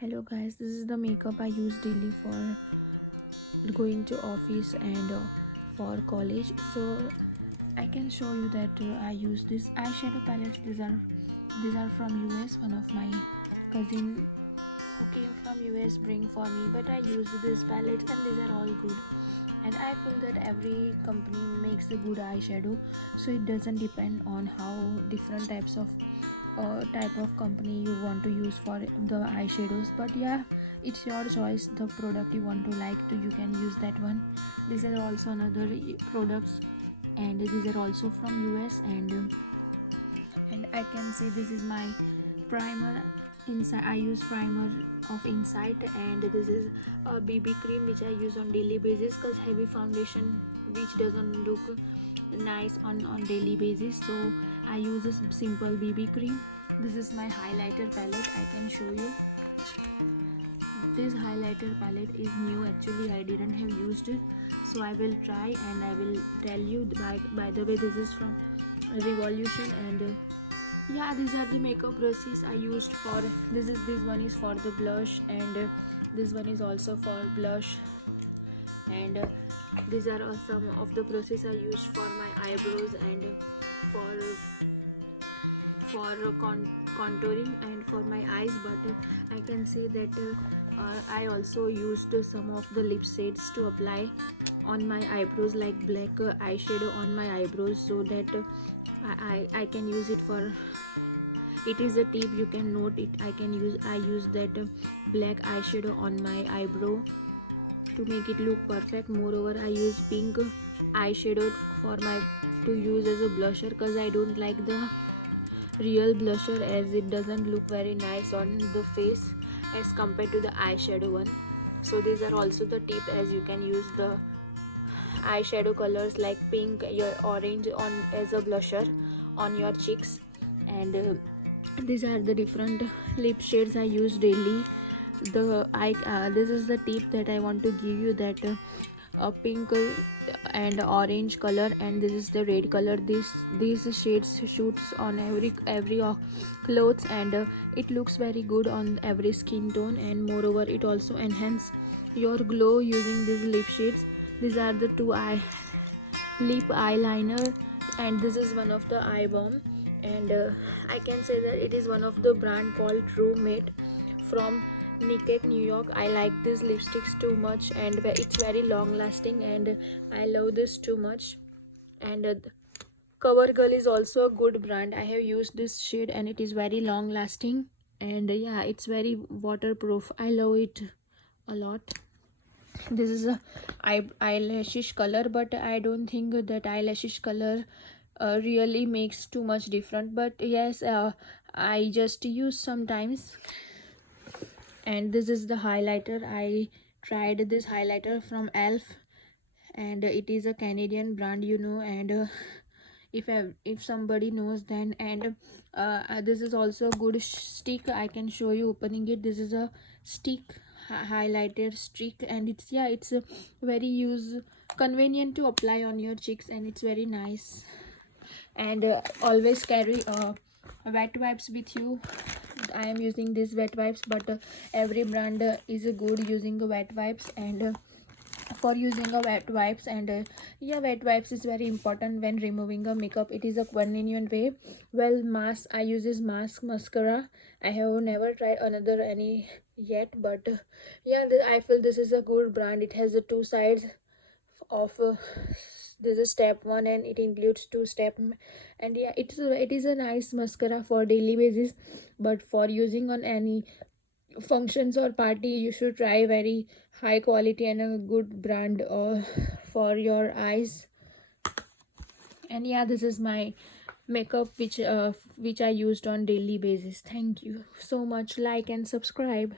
Hello guys, this is the makeup I use daily for going to office and for college. So I can show you that I use this eyeshadow palettes. These are from US. One of my cousin who came from US bring for me, but I use this palette and these are all good. And I feel that every company makes a good eyeshadow, so it doesn't depend on how different type of company you want to use for the eyeshadows. But yeah, it's your choice. The product you want to like to, you can use that one. These are also another products, and these are also from US. And I can say this is my primer. Inside I use primer of Insight, and this is a BB cream which I use on daily basis, because heavy foundation which doesn't look nice on daily basis, so I use this simple BB cream. This is my highlighter palette. I can show you. This highlighter palette is new, actually I didn't have used it, so I will try and I will tell you. By the way, this is from Revolution. And yeah, these are the makeup brushes I used for this one is for the blush, and this one is also for blush. And these are some of the brushes I used for my eyebrows and for contouring and for my eyes. But I can say that I also used some of the lip shades to apply on my eyebrows, like black eyeshadow on my eyebrows, so that I can use it for. It is a tip, you can note it. I use that black eyeshadow on my eyebrow to make it look perfect. Moreover, I use pink eyeshadow to use as a blusher, because I don't like the real blusher, as it doesn't look very nice on the face as compared to the eyeshadow one. So these are also the tip, as you can use the eyeshadow colors like pink, your orange on as a blusher on your cheeks. And these are the different lip shades I use daily. This is the tip that I want to give you, that pink and orange color, and this is the red color. These shades shoots on every clothes, and it looks very good on every skin tone. And moreover, it also enhance your glow using these lip shades. These are the two lip eyeliner, and this is one of the eye balm. And I can say that it is one of the brand called True Mate from Nikek, New York. I like these lipsticks too much, and it's very long lasting, and I love this too much. And CoverGirl is also a good brand. I have used this shade and it is very long lasting, and yeah, it's very waterproof. I love it a lot. This is a eyelashish color, but I don't think that eyelashish color really makes too much different. But yes, I just use sometimes. And this is the highlighter. I tried this highlighter from Elf, and it is a Canadian brand, and if somebody knows, then. And this is also a good stick. I can show you opening it. This is a stick, highlighter stick, and it's very convenient to apply on your cheeks, and it's very nice. And always carry wet wipes with you. I am using these wet wipes, but every brand is good using wet wipes. And for using a wet wipes, and yeah, wet wipes is very important when removing a makeup. It is a convenient way. Well, mask, I use this mask mascara. I have never tried another any yet, but yeah, I feel this is a good brand. It has the two sides of this is step one, and it includes two step. And yeah, it is a nice mascara for daily basis, but for using on any functions or party, you should try very high quality and a good brand for your eyes. And yeah, this is my makeup which I used on daily basis. Thank you so much. Like and subscribe.